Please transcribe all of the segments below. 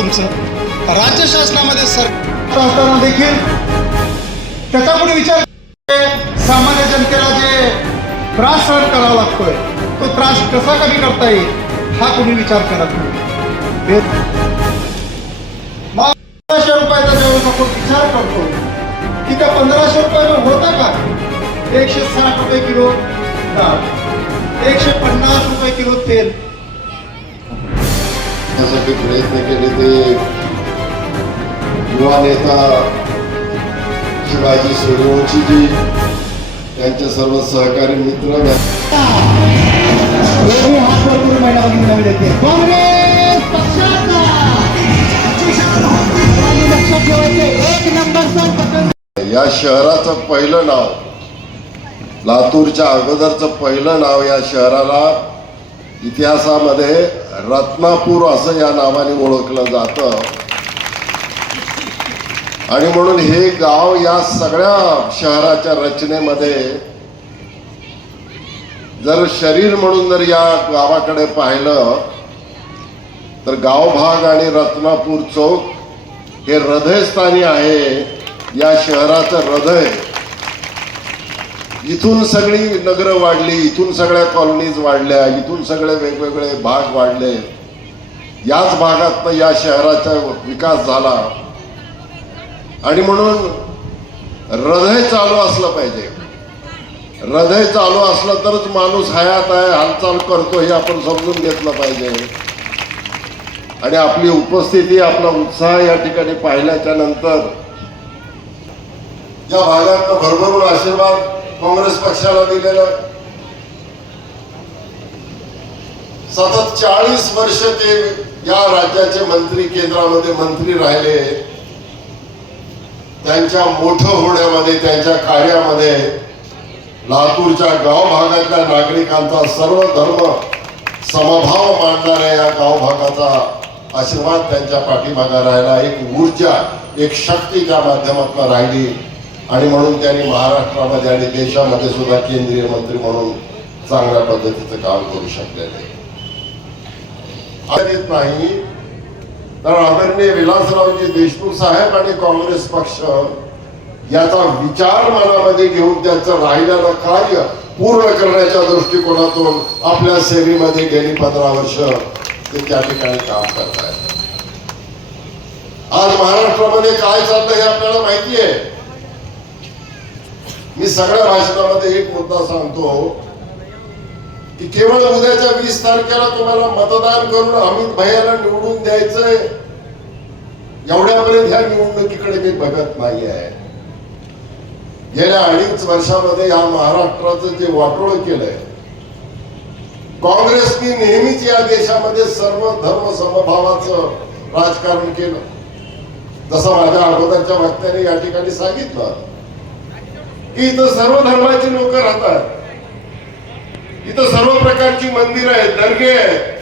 तुमचं. राज्य शासनामध्ये सरकार असताना देखील त्याचा कोणी विचार सामान्य जनतेला जे त्रास सहन करावा लागतोय तो त्रास कसा कमी करता येईल हा कोणी विचार करत नाही. पंधराशे रुपयाचा ज्यावेळेस आपण विचार करतो की त्या पंधराशे रुपयावर होतं का? एकशे साठ रुपये किलो डाळ एकशे पन्नास रुपये किलो तेल. त्यासाठी प्रयत्न केले ते युवा नेता शिवाजी सूर्यवंशीजी त्यांचे सर्व सहकारी मित्र या शहराचं पहिलं नाव लातूरच्या अगोदरचं पहिलं नाव या शहराला इतिहासामध्ये रत्नापूर असं या नावाने ओळखलं जातं. आणि म्हणून हे गाव या सगळ्या शहराच्या रचनेमध्ये जर शरीर म्हणून जर या गावाकडे पाहिलं तर गावभाग आणि रत्नापूर चौक हे हृदयस्थानी आहे. या शहराचं हृदय इथून सगळी नगरं वाढली इथून सगळ्या कॉलनीज वाढल्या इथून सगळे वेगवेगळे भाग वाढले. याच भागात या शहराचा विकास झाला. आणि म्हणून हृदय चालू असलं पाहिजे. हृदय चालू असलं तरच माणूस हयात आहे हालचाल करतो हे आपण समजून घेतलं पाहिजे. आणि आपली उपस्थिती आपला उत्साह या ठिकाणी पाहिल्याच्या नंतर या भागात भरभरून आशीर्वाद काँग्रेस पक्षाला दिलेलं आहे. सतत चाळीस वर्ष ते या राज्याचे मंत्री केंद्रामध्ये मंत्री राहिले. त्यांच्या मोठं होण्यामध्ये त्यांच्या कार्यामध्ये लातूरच्या गाव भागातल्या नागरिकांचा सर्व धर्म समभाव मानणाऱ्या या गाव भागाचा आशीर्वाद त्यांच्या पाठीमागा राहिला. एक ऊर्जा एक शक्ती त्या माध्यमातून राहिली. आणि म्हणून त्यांनी महाराष्ट्रामध्ये आणि देशामध्ये सुद्धा केंद्रीय मंत्री म्हणून चांगल्या पद्धतीचं काम करू शकलेले येत नाही तर आदरणीय विलासरावजी देशमुख साहेब आणि काँग्रेस पक्ष याचा विचार मनामध्ये घेऊन त्यांचं राहिलेलं कार्य पूर्ण करण्याच्या दृष्टिकोनातून आपल्या सेवेमध्ये गेली पंधरा वर्ष ते त्या ठिकाणी काम करत आहेत आज महाराष्ट्रामध्ये काय चाललं हे आपल्याला माहिती आहे. मी सगळ्या भाषणामध्ये एक मुद्दा सांगतो की केवळ उद्याच्या वीस तारखेला तुम्हाला मतदान करून अमित भैयाला निवडून द्यायचंय एवढ्यापर्यंत ह्या निवडणुकीकडे मी बघत नाही आहे. गेल्या अडीच वर्षामध्ये या महाराष्ट्राचं जे वाटोळ केलंय काँग्रेसने नेहमीच या देशामध्ये सर्व धर्म समभावाचं राजकारण केलं. जसं माझ्या अगोदरच्या वक्त्याने या ठिकाणी सांगितलं की इथं सर्व धर्माची लोक राहतात. इथं सर्व प्रकारची मंदिरं आहेत दर्गे आहेत.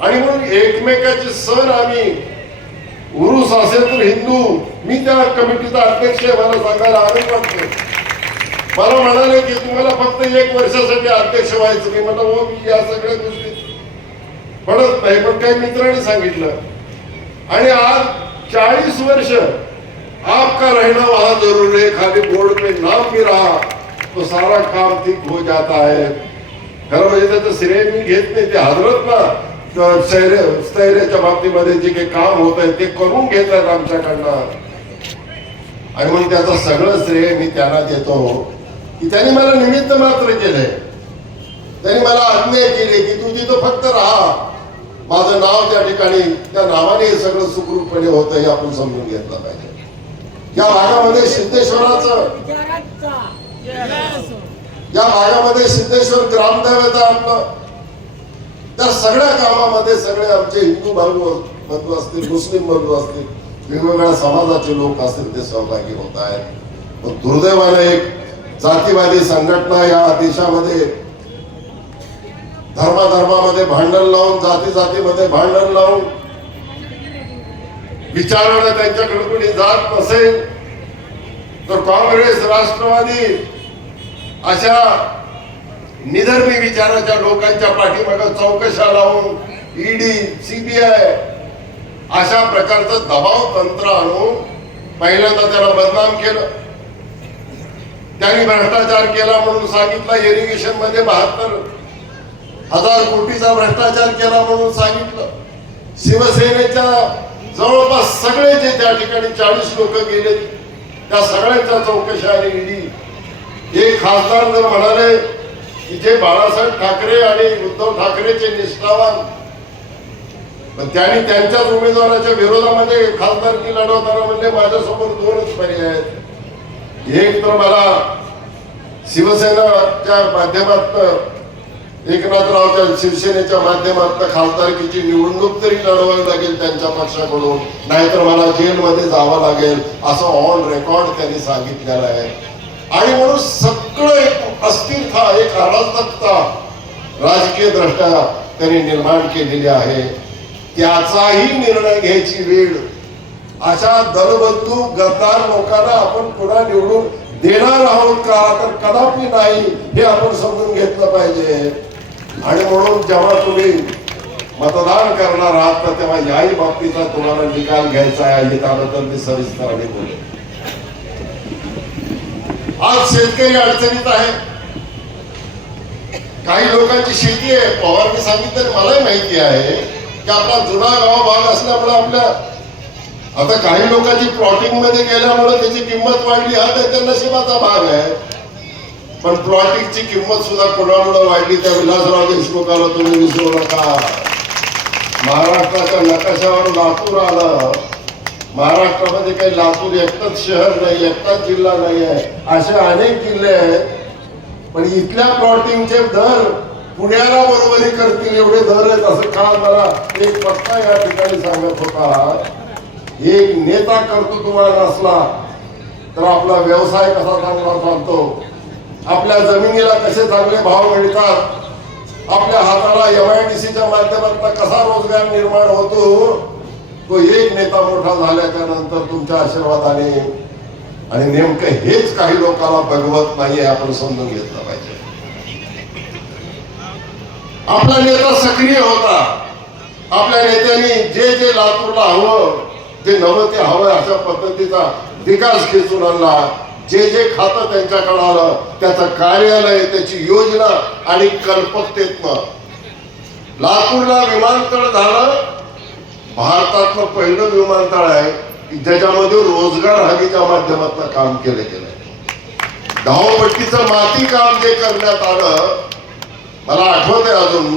आणि म्हणून एकमेकाचे सण आम्ही उरुस असेल तर हिंदू मी त्या कमिटीचा अध्यक्ष आहे मला सांगायला आनंद वाटतो मला म्हणाले की तुम्हाला फक्त एक वर्षासाठी अध्यक्ष व्हायचं मी म्हटलं हो मी या सगळ्या गोष्टी पडत नाही. पण काही मित्रांनी सांगितलं. आणि आज चाळीस वर्ष आपका रहना वहां जरूर है। खाली बोर्ड पे नाम भी रहा तो सारा काम ठीक हो जाता है। खरं म्हणजे त्याचं श्रेय मी घेत नाही ते हजरत ना सैरे स्थैर्याच्या बाबतीमध्ये जे काही काम होत आहे ते करून घेत आहेत आमच्याकडनं आणि म्हणून त्याचं सगळं श्रेय मी त्यांना देतो. की त्यांनी मला निमित्त मात्र केलंय. त्यांनी मला आज्ञा केले की तू तिथं फक्त राहा. माझं नाव त्या ठिकाणी त्या नावाने हे सगळं सुखरूपपणे होतं हे आपण समजून घेतलं पाहिजे. या भागामध्ये सिद्धेश्वराचं या भागामध्ये सिद्धेश्वर ग्रामदैवत आपलं त्या सगळ्या कामामध्ये सगळे आमचे हिंदू बंधू बंधू असतील मुस्लिम बंधू असतील वेगवेगळ्या समाजाचे लोक असतील ते सहभागी होत आहेत. पण दुर्दैवाने एक जातीवादी संघटना या देशामध्ये धर्माधर्मामध्ये भांडण लावून जाती जातीमध्ये भांडण लावून विचारायला त्यांच्याकडे कोणी जात नसेल तर काँग्रेस राष्ट्रवादी अशा निधर्मी विचाराच्या लोकांच्या पाठीमागे चौकशा लावून ईडी सीबीआय अशा प्रकारचं दबाव तंत्र आणून पहिल्यांदा त्याला बदनाम केलं. त्यांनी भ्रष्टाचार केला म्हणून सांगितलं इरिगेशनमध्ये बहात्तर हजार कोटीचा भ्रष्टाचार केला म्हणून सांगितलं. शिवसेनेच्या जवळपास सगळे जे त्या ठिकाणी चाळीस लोक गेले त्या सगळ्यांच्या चौकशी आणि ईडी. हे खासदार जर म्हणाले की जे बाळासाहेब ठाकरे आणि उद्धव ठाकरेचे निष्ठावान पण त्यांनी त्यांच्याच उमेदवाराच्या विरोधामध्ये खासदारकी लढवताना म्हणजे माझ्यासमोर दोनच पर्याय आहेत. एक तर मला शिवसेनाच्या माध्यमातून एकनाथरावच्या शिवसेनेच्या माध्यमातून खासदारकीची निवडणूक तरी लढवावी लागेल त्यांच्या पक्षाकडून. नाहीतर मला जेलमध्ये जावं लागेल असं ऑन रेकॉर्ड त्यांनी सांगितलेलं आहे. आणि म्हणून सगळं एक अस्थिरता एक अराजकता राजकीय दृष्ट्या त्यांनी निर्माण केलेली आहे. त्याचाही निर्णय घ्यायची वेळ. अशा दलबंधू गद्दार लोकांना आपण पुन्हा निवडून देणार आहोत का? तर कदापि नाही हे आपण समजून घेतलं पाहिजे. आणि म्हणून जेव्हा तुम्ही मतदान करणार आहात तर तेव्हा याही बाबतीचा तुम्हाला निकाल घ्यायचा आहे. आणि त्याबद्दल मी सविस्तराने बोलले आज शेतकरी अडचणीत आहे. काही लोकांची शेती आहे. पवारने सांगितलं मलाही माहिती आहे की आपला जुना गाव भाग असल्यामुळे आपल्या आता काही लोकांची प्लॉटिंगमध्ये गेल्यामुळे त्याची किंमत वाढली. हा त्यांच्या नशिबाचा भाग आहे. पण प्लॉटिंगची किंमत सुद्धा कोणामुळे वाढली त्या विलासराव देशमुखाला तुम्ही विसरू नका. महाराष्ट्राच्या नकाशावर लातूर आलं. महाराष्ट्रामध्ये काही लातूर एकटाच शहर नाही एकटाच जिल्हा नाही आहे असे अनेक जिल्हे आहेत. पण इथल्या प्लॉटिंगचे दर पुण्याला बरोबरी करतील एवढे दर आहेत असं का मला एक पत्ता या ठिकाणी सांगत होता. एक नेता कर्तु तुम्हाला नसला तर आपला व्यवसाय कसा चांगला चालतो? आपल्या जमिनीला कसे चांगले भाव मिळतात? आपल्या हाताला एम आय डी सीच्या माध्यमातून कसा रोजगार निर्माण होतो? तो एक नेता मोठा झाल्याच्यानंतर तुमच्या आशीर्वादाने आणि नेमकं हेच काही लोकांना बघवत नाहीये आपण समजून घेतलं पाहिजे. आपला नेता सक्रिय होता. आपल्या नेत्यांनी जे जे लातूरला हवं जे नवं ते हवं अशा पद्धतीचा विकास खेचून आणला. जे जे खातं त्यांच्याकडे आलं त्याचं कार्यालय त्याची योजना आणि कल्पकतेतनं लातूरला विमानतळ झालं. भारतातलं पहिलं विमानतळ आहे की ज्याच्यामध्ये रोजगार हमीच्या माध्यमातून काम केलं गेलंय धावपट्टीचं माती काम जे करण्यात आलं मला आठवत आहे अजून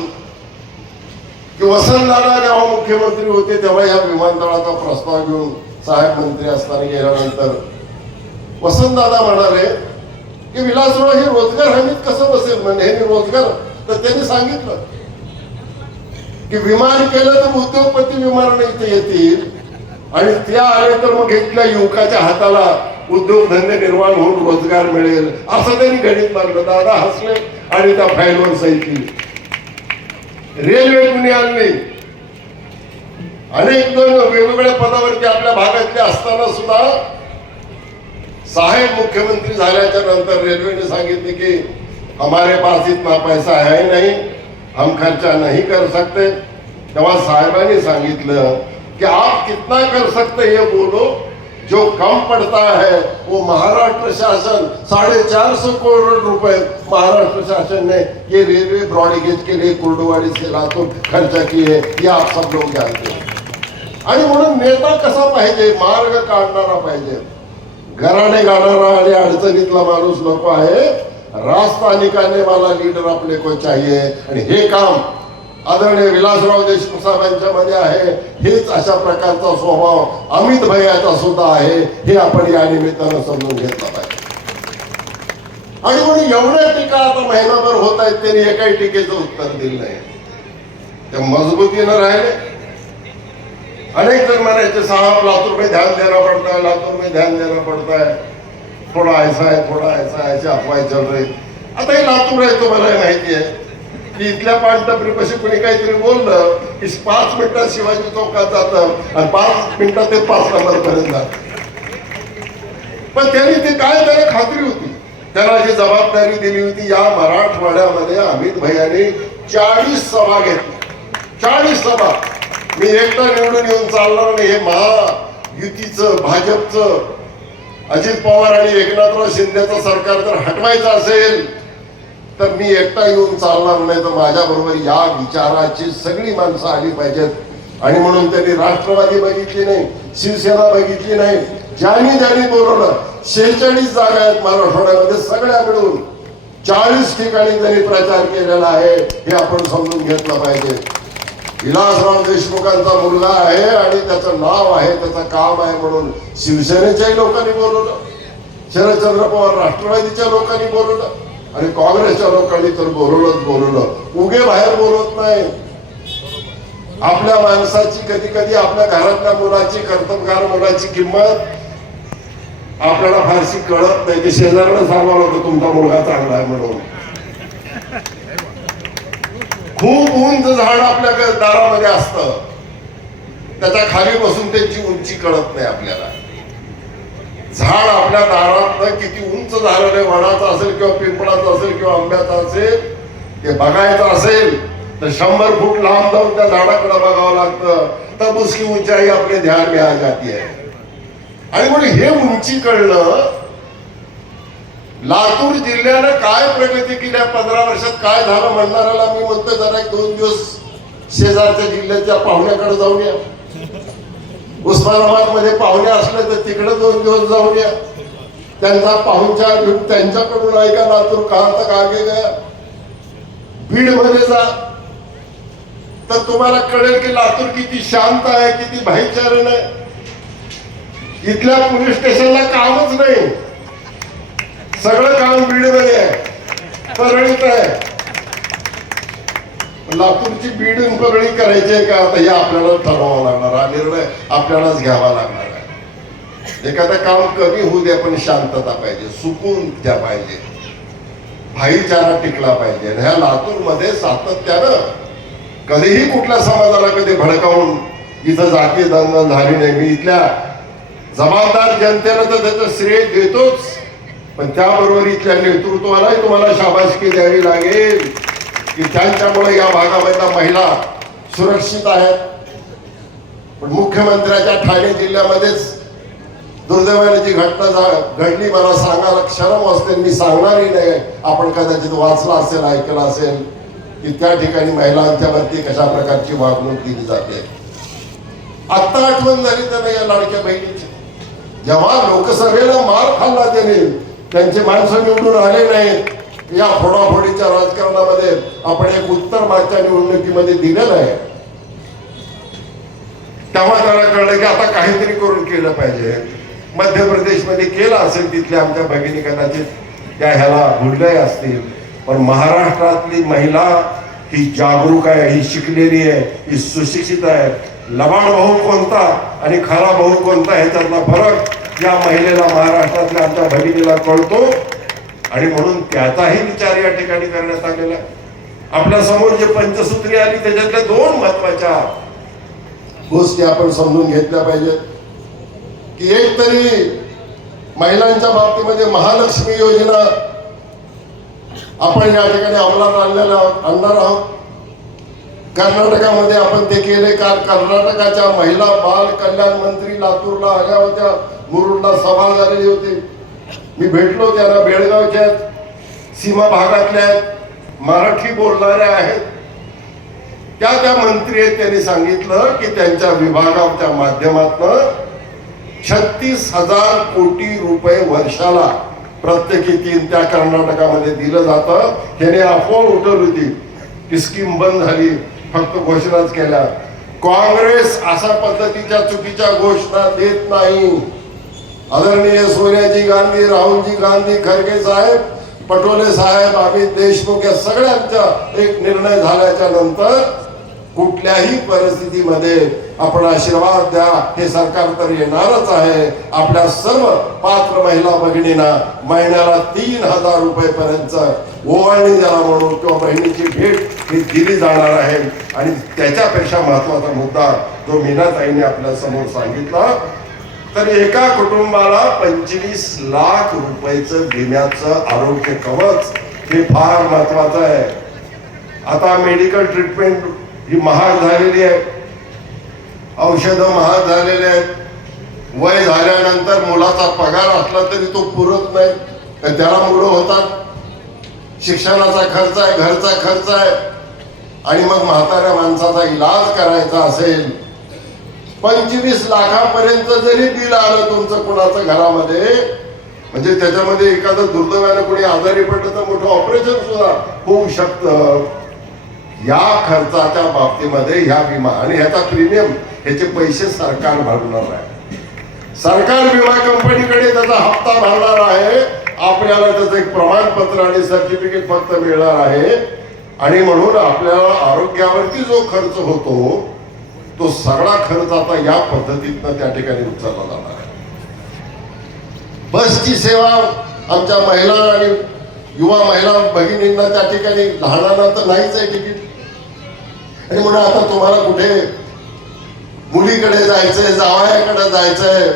की वसंतदादा जेव्हा मुख्यमंत्री होते तेव्हा या विमानतळाचा प्रस्ताव घेऊन साहेब मंत्री असताना गेल्यानंतर वसंतदादा म्हणाले की विलासराव हे रोजगार हमीत कसं बसेल म्हणजे हे रोजगार तर त्यांनी सांगितलं की विमान केलं तर उद्योगपती विमान इथे येतील आणि त्या आले तर मग इथल्या युवकाच्या हाताला उद्योगधंदे निर्माण होऊन रोजगार मिळेल. असं त्यांनी गणित मारलं दादा हसले आणि त्या फाईलवर सही केली. रेल्वे कुणी आणली? अनेक जण वेगवेगळ्या पदावरती आपल्या भागातले असताना सुद्धा साहेब मुख्यमंत्री झाल्याच्यानंतर रेल्वेने सांगितले की हमारे पास इतना पैसा है नहीं हम खर्चा नहीं कर सकते. तेव्हा साहेबांनी सांगितलं की आप कितना कर सकते हे बोलो. जो कम पड़ता है वो महाराष्ट्र शासन साढ़े चार सौ करोड़ रुपए महाराष्ट्र शासन ने ये रेलवे ब्रॉडगेज के लिए कुर्डुवाड़ी से लातूर खर्चा किए ये आप सब लोग जानते आणि म्हणून नेता कसा पाहिजे? मार्ग काढणारा पाहिजे. घराने गाणारा आणि अडचणीतला माणूस नको आहे. राजस्थानिकाने मला लीडर आपले को चाहिए? आणि हे काम आदरणीय विलासराव देशमुख साहेबांच्या मध्ये आहे. हेच अशा प्रकारचा स्वभाव अमित भैयाचा सुद्धा आहे. हे आपण या निमित्तानं समजून घेतला पाहिजे. आणि म्हणून एवढ्या टीका आता महिनाभर होत आहेत त्यांनी एकाही टीकेचं उत्तर दिलं नाही. ते मजबूतीनं राहिले. अनेक जण म्हणायचे साहब लातूर में ध्यान देना पड़ता है लातूर में ध्यान देना पड़ता है थोड़ा ऐसा है थोड़ा ऐसा है ऐसे अफवाही चल रही आता हे लातूर आहे तुम्हाला माहिती आहे. की इथल्या पानटपरीपाशी कोणी काहीतरी बोललं की पाच मिनिटात शिवाजी चौकात जातं आणि पाच मिनिटात ते पाच नंबर पर्यंत जात. पण त्यांनी ते काय त्याला खात्री होती? त्याला जी जबाबदारी दिली होती या मराठवाड्यामध्ये अमित भैयाने चाळीस सभा घेतल्या. चाळीस सभा. मी एकटा निवडून येऊन चालणार नाही हे महायुतीचं भाजपचं अजित पवार आणि एकनाथराव शिंदेचं सरकार जर हटवायचं असेल तर मी एकटा येऊन चालणार नाही. तर माझ्या बरोबर या विचाराची सगळी माणसं आली पाहिजेत. आणि म्हणून त्यांनी राष्ट्रवादी बघितली नाही शिवसेना बघितली नाही. ज्यांनी ज्यांनी बोलवलं शेहेचाळीस जागा आहेत मराठवाड्यामध्ये सगळ्या मिळून. चाळीस ठिकाणी त्यांनी प्रचार केलेला आहे हे आपण समजून घेतलं पाहिजे. विलासराव देशमुखांचा मुलगा आहे आणि त्याचं नाव आहे त्याचं काम आहे म्हणून शिवसेनेच्याही लोकांनी बोलवलं. शरदचंद्र पवार राष्ट्रवादीच्या लोकांनी बोलवलं. आणि काँग्रेसच्या लोकांनी तर बोलवलंच बोलवलं. उगे बाहेर बोलवत नाही. आपल्या माणसाची कधी कधी आपल्या घरातल्या मुलाची कर्तबगार मुलाची किंमत आपल्याला फारशी कळत नाही. ते शेजाऱ्याला सांगावं होतं तुमचा मुलगा चांगला आहे म्हणून. खूप उंच झाड आपल्या दारामध्ये असतं. त्याच्याखाली बसून त्यांची उंची कळत नाही आपल्याला. झाड आपल्या दारात किती उंच झालेलं वडाचं असेल किंवा पिंपळाचं असेल किंवा आंब्याचं असेल ते बघायचं असेल तर शंभर फूट लांब जाऊन त्या झाडाकडे बघावं लागतं. तर उसकी उंचाई आपले ध्यान में जाते. जाती आणि म्हणून हे उंची कळलं लातूर जिल्ह्यानं काय प्रगती केली? पंधरा वर्षात काय झालं म्हणणाऱ्याला मी म्हणतो जरा एक दोन दिवस शेजारच्या जिल्ह्याच्या पाहुण्याकडे जाऊन या उस्मानाबादमध्ये पाहुणे असले तर तिकडे दोन दिवस जाऊन या त्यांचा पाहुणच्या त्यांच्याकडून ऐका लातूर कहा कागे गया. बीडमध्ये जा. तर तुम्हाला कळेल की लातूर किती शांत आहे किती भाईचारण आहे इथल्या पोलीस स्टेशनला कामच नाही. सगळं काम बीडमध्ये आहे. परळीत आहे. लातूरची बीड परळी करायची आहे का? आता हे आपल्याला ठरवावं लागणार हा निर्णय आपल्यालाच घ्यावा लागणार आहे. एखादं काम कमी होऊ द्या पण शांतता पाहिजे. सुकून त्या पाहिजे. भाईचारा टिकला पाहिजे. ह्या लातूरमध्ये सातत्यानं कधीही कुठल्या समाजाला कधी भडकावून इथं जाती दंगल झाली नाही. मी इथल्या जबाबदार जनतेला तर त्याचं श्रेय देतोच. पण त्याबरोबर इथल्या नेतृत्वालाही तुम्हाला शाबासकी द्यावी लागेल की त्यांच्यामुळे या भागामधल्या महिला सुरक्षित आहेत. पण मुख्यमंत्र्याच्या ठाणे जिल्ह्यामध्येच दुर्दैवाने जी घटना झा- घडली मला सांगायला क्षरम असते मी सांगणारही नाही. आपण कदाचित वाचलं असेल ऐकलं असेल की त्या ठिकाणी महिलांच्यावरती कशा प्रकारची वागणूक दिली जाते. आत्ता आठवण झाली तर या लाडक्या बहिणीची. जेव्हा लोकसभेला मार खाल्ला त्याने त्यांचे माणसं निवडून आले नाहीत. या फोडाफोडीच्या राजकारणामध्ये आपण एक उत्तर मागच्या निवडणुकीमध्ये दिलेलं आहे. तेव्हा त्याला कळलं की आता काहीतरी करून केलं पाहिजे. मध्य प्रदेशमध्ये केलं असेल तिथल्या आमच्या भगिनी कदाचित. त्या ह्याला भुलल्या असतील. पण महाराष्ट्रातली महिला ही जागरूक आहे ही शिकलेली आहे ही सुशिक्षित आहे. लबाड भाऊ कोणता आणि खरा भाऊ कोणता ह्याच्यातला फरक या महिलेला महाराष्ट्रातल्या आमच्या भगिनीला कळतो आणि म्हणून त्याचाही विचार या ठिकाणी करण्यात आलेला आपल्यासमोर जे पंचसूत्री आली त्याच्यातल्या दोन महत्त्वाच्या गोष्टी आपण समजून घेतल्या पाहिजेत. की एक तरी महिलांच्या बाबतीमध्ये महालक्ष्मी योजना आपण या ठिकाणी अंमलात आणलेल्या आहोत आणणार आहोत. कर्नाटकामध्ये आपण ते केले कारण कर्नाटकाच्या महिला बाल कल्याण मंत्री लातूरला आल्या होत्या. मुरुडला सभा झालेली होती. मी भेटलो त्यांना बेळगावच्या सीमा भागातल्या मराठी बोलणाऱ्या आहेत. त्या त्या मंत्री आहेत त्यांनी सांगितलं की त्यांच्या विभागाच्या माध्यमातून छत्तीस हजार कोटी रुपये वर्षाला प्रत्येकी तीन त्या कर्नाटकामध्ये दिलं जातं. त्याने अफवा उठवली होती. की स्कीम बंद झाली. फक्त घोषणाच केल्या. काँग्रेस अशा पद्धतीच्या चुकीच्या घोषणा देत नाही. आदरणीय सोनियाजी गांधी राहुलजी गांधी खरगे साहेब पटोले साहेब अमित देशमुख या सगळ्यांचा एक निर्णय झाल्याच्यानंतर कुठल्याही परिस्थितीमध्ये आपण आशीर्वाद द्या हे सरकार तर येणारच आहे. आपल्या सर्व पात्र महिला भगिनींना महिन्याला तीन हजार रुपये पर्यंत ओवाळणी ज्याला म्हणून किंवा बहिणीची भेट ही दिली जाणार आहे. आणि त्याच्यापेक्षा महत्त्वाचा मुद्दा जो मीनाताईने आपल्यासमोर सांगितला तर एका कुटुंबाला पंचवीस लाख रुपयाचं विम्याचं आरोग्य कवच हे फार महत्वाचं आहे. आता मेडिकल ट्रीटमेंट ही महाग झालेली आहे. औषधं महाग झालेले आहेत. वय झाल्यानंतर मुलाचा पगार असला तरी तो पुरत नाही. तर त्याला मुलं होतात. शिक्षणाचा खर्च आहे घरचा खर्च आहे. आणि मग म्हाताऱ्या माणसाचा इलाज करायचा असेल पंचवीस लाखापर्यंत जरी बिल आलं तुमचं कुणाचं घरामध्ये म्हणजे त्याच्यामध्ये एखादं दुर्दैवानं कोणी आजारी पडलं तर मोठं ऑपरेशन सुद्धा होऊ शकतं. या खर्चाच्या बाबतीमध्ये ह्या विमा आणि ह्याचा प्रीमियम ह्याचे पैसे सरकार भरणार आहे. सरकार विमा कंपनीकडे त्याचा हप्ता भरणार आहे. आपल्याला त्याचं एक प्रमाणपत्र आणि सर्टिफिकेट फक्त मिळणार आहे. आणि म्हणून आपल्याला आरोग्यावरती जो खर्च होतो तो सगळा खर्च आता या पद्धतीतनं त्या ठिकाणी उचलला जाणार आहे. बसची सेवा आमच्या महिला आणि युवा महिला भगिनींना त्या ठिकाणी लहानांना तर नाहीच आहे तिकीट. आणि म्हणून आता तुम्हाला कुठे मुलीकडे जायचंय जावयाकडे जायचंय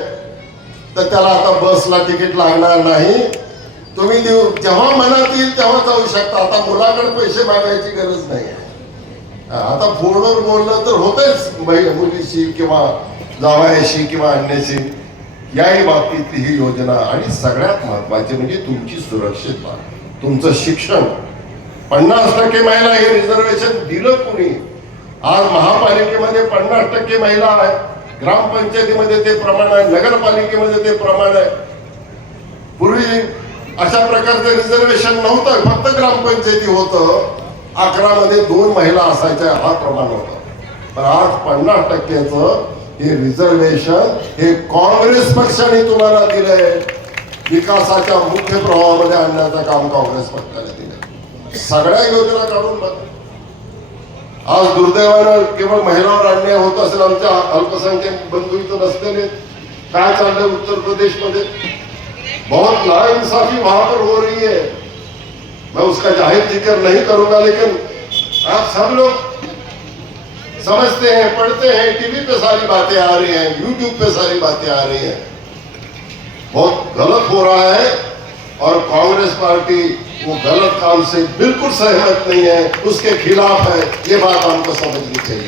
तर त्याला आता बसला तिकीट लागणार नाही. तुम्ही देऊ जेव्हा मनात येईल तेव्हा जाऊ शकता. आता मुलाकडे पैसे मागायची गरज नाही आता फोनवर बोललं तर होतच. मुलीशी किंवा जावयाशी किंवा अन्याशी याही बाबतीतली ही योजना आणि सगळ्यात महत्वाची म्हणजे तुमची सुरक्षितता तुमचं शिक्षण. पन्नास टक्के महिला हे रिझर्वेशन दिलं कुणी? आज महापालिकेमध्ये पन्नास टक्के महिला आहे ग्रामपंचायतीमध्ये ते प्रमाण आहे नगरपालिकेमध्ये ते प्रमाण आहे. पूर्वी अशा प्रकारचं रिझर्वेशन नव्हतं फक्त ग्रामपंचायती होतं. अकरा मध्ये दोन महिला असायच्या हा प्रमाण होता. पण आज पन्नास टक्क्याचं हे रिझर्वेशन हे काँग्रेस पक्षाने तुम्हाला दिलंय. विकासाच्या मुख्य प्रवाहामध्ये आणण्याचं काम काँग्रेस पक्षाने दिलंय. सगळ्या योजना काढून बघा. आज दुर्दैवानं केवळ महिलांवर अन्याय होत असेल आमच्या अल्पसंख्याक बंधू इथं नसलेले काय चाललंय उत्तर प्रदेशमध्ये बहुत नाइंसाफी वहां पर हो रही है. मैं उसका ज़ाहिर ज़िक्र नहीं करूँगा, लेकिन आप सब लोग समझते हैं, पढ़ते हैं, टीवी पे सारी बातें आ रही हैं यूट्यूब पे सारी बातें आ रही हैं। बहुत गलत हो रहा है, और कांग्रेस पार्टी वो गलत काम से बिल्कुल सहमत नहीं है, उसके खिलाफ है, ये बात हमको समझनी चाहिए।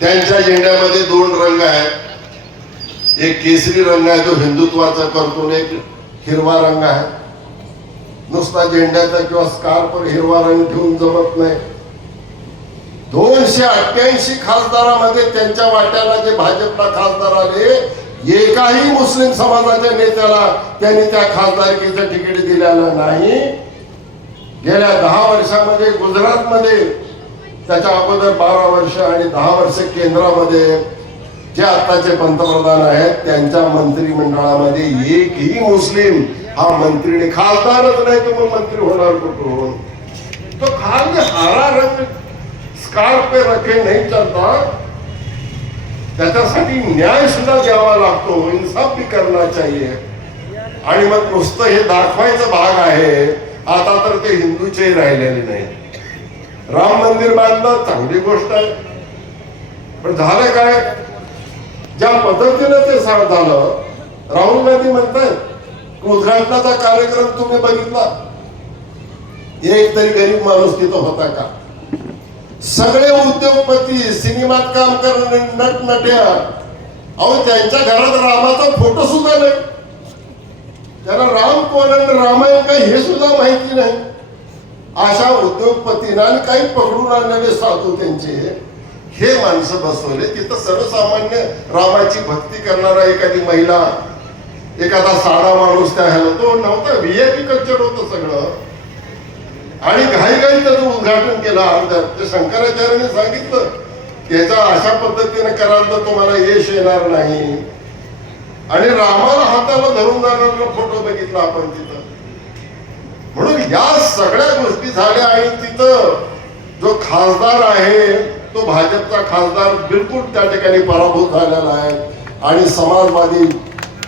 त्यांच्या झेंड्यामध्ये दोन रंग आहेत. एक केसरी रंग आहे, जो हिंदुत्वाचा करतो एक हिरवा रंग आहे. नुसता झेंड्याचा किंवा स्कार्फवर हिरवा रंग ठेवून जमत नाही. दोनशे अठ्ठ्याऐंशी खासदारामध्ये त्यांच्या वाट्याला जे भाजपला खासदार आले एकाही मुस्लिम समाजाच्या नेत्याला त्यांनी त्या खासदारकीचं तिकीट दिलेलं नाही. गेल्या दहा वर्षामध्ये गुजरातमध्ये त्याच्या अगोदर बारा वर्ष आणि दहा वर्ष केंद्रामध्ये जे आताचे पंतप्रधान आहेत त्यांच्या मंत्रिमंडळामध्ये एकही मुस्लिम हा मंत्रीने खासदारच नाही तो मग मंत्री होणार कुठून? तो खाली हरा रंग स्कार्फ पे रखे नाही चालता त्याच्यासाठी न्याय सुद्धा द्यावा लागतो इन्साफ भी करना चाहिए. आणि मग नुसतं हे दाखवायचं भाग आहे आता तर ते हिंदूचे राहिलेले नाही. राम मंदिर बांधलं चांगली गोष्ट आहे. पण झालं काय? ज्या पद्धतीनं ते झालं राहुल गांधी म्हणतात उद्घाटनाचा कार्यक्रम तुम्ही बघितला? एक तरी गरीब माणूस तिथं होता का? सगळे उद्योगपती सिनेमात काम करणारे नट नट्या अहो त्यांच्या घरात रामाचा फोटो सुद्धा नाही. त्याला राम कोण आणि रामायण काय हे सुद्धा माहिती नाही. अशा उद्योगपतींना आणि काही पकडून आणणारे साधू त्यांचे हे माणसं बसवले. तिथं सर्वसामान्य रामाची भक्ती करणारा एखादी महिला एखादा साधा माणूस त्या ह्याला तो नव्हता व्हीआयपी कल्चर होतं सगळं. आणि घाई घाई त्याचं उद्घाटन केलं अर्ध्या ते शंकराचार्याने सांगितलं त्याचा अशा पद्धतीने कराल तर तुम्हाला यश येणार नाही. आणि रामाला हाताला धरून जाणारा फोटो बघितला आपण तिथं. म्हणून या सगळ्या गोष्टी झाल्या आणि तिथं जो खासदार आहे तो भाजपचा खासदार बिलकुल त्या ठिकाणी पराभूत झालेला आहे. आणि समाजवादी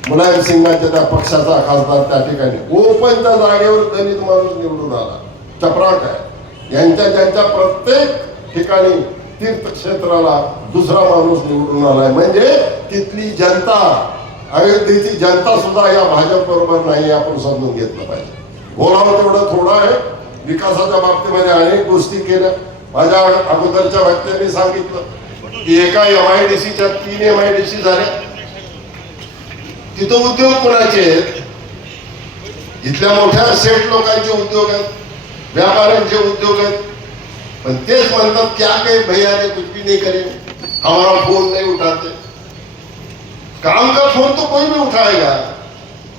मुलायम सिंगांच्या त्या पक्षाचा खासदार त्या ठिकाणी. ओपन त्या जागेवर दलित माणूस निवडून आला. चपराक आहे. यांच्या त्यांच्या प्रत्येक ठिकाणी तीर्थक्षेत्राला दुसरा माणूस निवडून आलाय. म्हणजे तिथली जनता अयोध्येची जनता सुद्धा या भाजप बरोबर नाही आपण समजून घेतलं पाहिजे. बोलावं तेवढं थोडं आहे. विकासाच्या बाबतीमध्ये अनेक गोष्टी केल्या. माझ्या अगोदरच्या व्यक्तींनी सांगितलं की एका एम आय डी सीच्या तीन एम आय डी सी झाल्या. तिथं उद्योग कोणाचे इथल्या मोठ्या सेठ लोकांचे उद्योग आहेत, व्यापाऱ्यांचे उद्योग आहेत. पण तेच म्हणतात क्या काही भैया ने कुछ भी नहीं करे हमारा फ़ोन नहीं उठाते. काम का फ़ोन तो कोई भी उठाएगा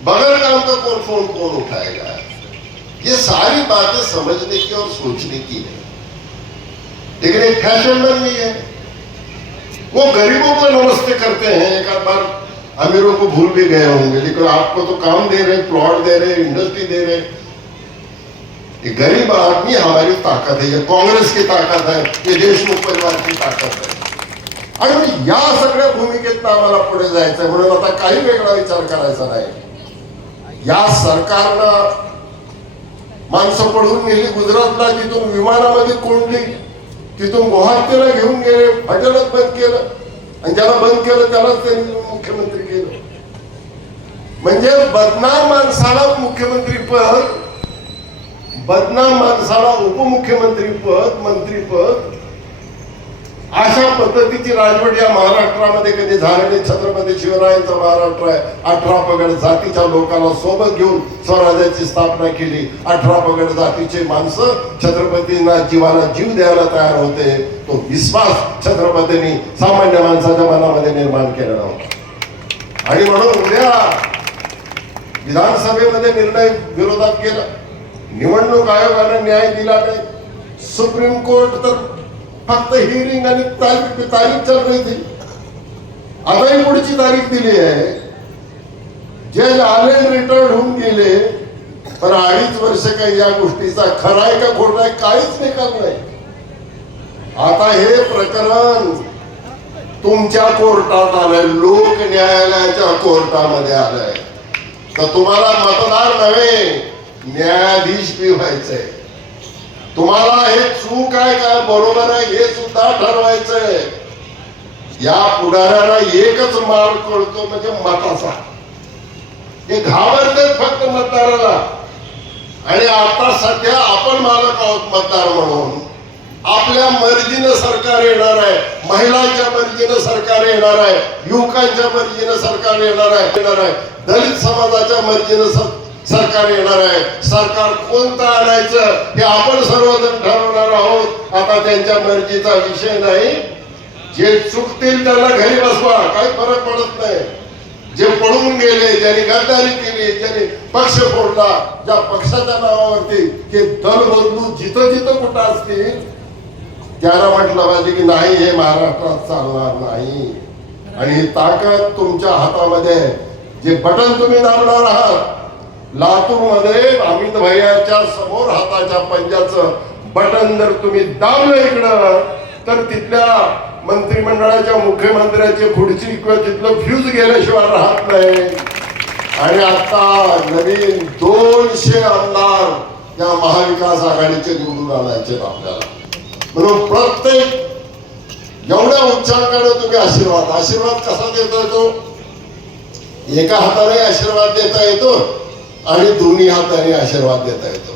बगैर काम का कौन फ़ोन कौन उठाएगा ये सारी बातें समझने की और सोचने की है। लेकिन एक फ़ैशन बन गई है। वो गरीबों को नमस्ते करते हैं, एक बार अमीरों को भूल भी गए होंगे लेकिन आपको तो काम दे रहे प्लॉट दे रहे इंडस्ट्री दे रहे। ये गरीब आदमी हमारी ताकत है ये काँग्रेस की ताकत है ये देशमुख परिवार की ताकद है। आणि या सगळ्या भूमिकेत आम्हाला पुढे जायचंय म्हणून आता काही वेगळा विचार करायचा नाही. या सरकारनं माणसं पडून गेली गुजरातला तिथून विमानामध्ये कोंडली तिथून गुवाहाटीला घेऊन गेले हॉटेलच बंद केलं. आणि ज्याला बंद केलं त्यालाच त्यांनी मुख्यमंत्री केलं. म्हणजे बदनाम माणसाला मुख्यमंत्री पद बदनाम माणसाला उपमुख्यमंत्री पद मंत्रीपद अशा पद्धतीची राजवट या महाराष्ट्रामध्ये कधी झाली नाही. छत्रपती शिवरायांचा महाराष्ट्र आहे. अठरा पगड जातीच्या लोकांना सोबत घेऊन स्वराज्याची स्थापना केली. अठरा पगड जातीचे माणसं छत्रपतींना जीवाला जीव द्यायला तयार होते. तो विश्वास छत्रपतींनी सामान्य माणसाच्या मनामध्ये निर्माण केलेला होता. आणि म्हणून उद्या विधानसभेमध्ये निर्णय विरोधात केला निवडणूक आयोगाने न्याय दिला नाही. सुप्रीम कोर्ट तर फक्त हिअरिंग आणि तारीख तारीख चल रही थी. आताही पुढची तारीख दिली आहे. जज आले रिटर्न होऊन गेले. पण अडीच वर्ष काही या गोष्टीचा खरा आहे का खोटा आहे काहीच निकाल नाही. आता हे प्रकरण तुमच्या कोर्टात आलंय लोक न्यायालयाच्या कोर्टामध्ये आलंय. तर तुम्हाला मतदार नव्हे न्यायाधीश बी व्हायचंय. तुम्हाला हे चूक आहे काय बरोबर आहे हे सुद्धा ठरवायचंय. या पुढाऱ्याला एकच माल कळतो म्हणजे मताचा. हे घाबरते फक्त मतदाराला. आणि आता सध्या आपण मालक आहोत मतदार म्हणून. आपल्या मर्जीनं सरकार येणार आहे. महिलांच्या मर्जीनं सरकार येणार आहे. युवकांच्या मर्जीनं सरकार येणार आहे. येणार आहे. दलित समाजाच्या मर्जीनं सरकार येणार आहे. सरकार कोणतं आणायचं हे आपण सर्वजण ठरवणार आहोत. आता त्यांच्या मर्जीचा विषय नाही. जे चुकतील त्यांना घरी बसवा. काही फरक पडत नाही. जे पळून गेले ज्यांनी गद्दारी केली ज्यांनी पक्ष फोडला ज्या पक्षाच्या नावावरती ते दल बंधू जिथं जिथं कुठं असतील त्याला म्हटलं पाहिजे की नाही हे महाराष्ट्रात चालणार नाही. आणि ताकद तुमच्या हातामध्ये जे बटन तुम्ही दाबणार आहात लातूरमध्ये अमित भैयाच्या समोर हाताच्या पंजाचं बटन जर तुम्ही दाबलं इकडं तर तिथल्या मंत्रिमंडळाच्या मुख्यमंत्र्याची खुर्ची किंवा तिथलं फ्यूज गेल्याशिवाय राहत नाही. आणि आता नवीन दोनशे आमदार या महाविकास आघाडीचे निवडून आणायचे आपल्याला. म्हणून प्रत्येक एवढ्या उच्चांकडे तुम्ही आशीर्वाद. आशीर्वाद कसा देता येतो? एका हाताने आशीर्वाद देता येतो आणि दोन्ही हाताने आशीर्वाद देता येतो.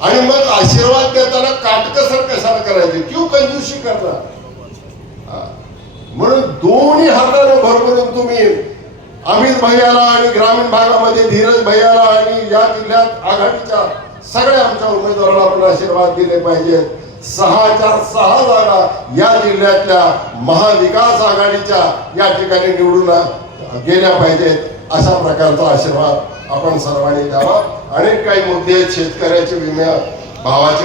आणि मग आशीर्वाद देताना काटकसर कशाला करायची? क्यू कंजूशी करणार म्हणून दोन्ही हाताने भरभरून तुम्ही अमित भैयाला आणि ग्रामीण भागामध्ये धीरज भैयाला आणि या जिल्ह्यात आघाडीच्या सगळ्या आमच्या उमेदवाराला आपण आशीर्वाद दिले पाहिजेत. सहाच्या सहा जागा या जिल्ह्यातल्या महाविकास आघाडीच्या या ठिकाणी निवडून गेल्या पाहिजेत अशा प्रकारचा आशीर्वाद आपण सर्वांनी द्यावा. अनेक काही मुद्दे आहेत. शेतकऱ्याचे विम्या भावाचे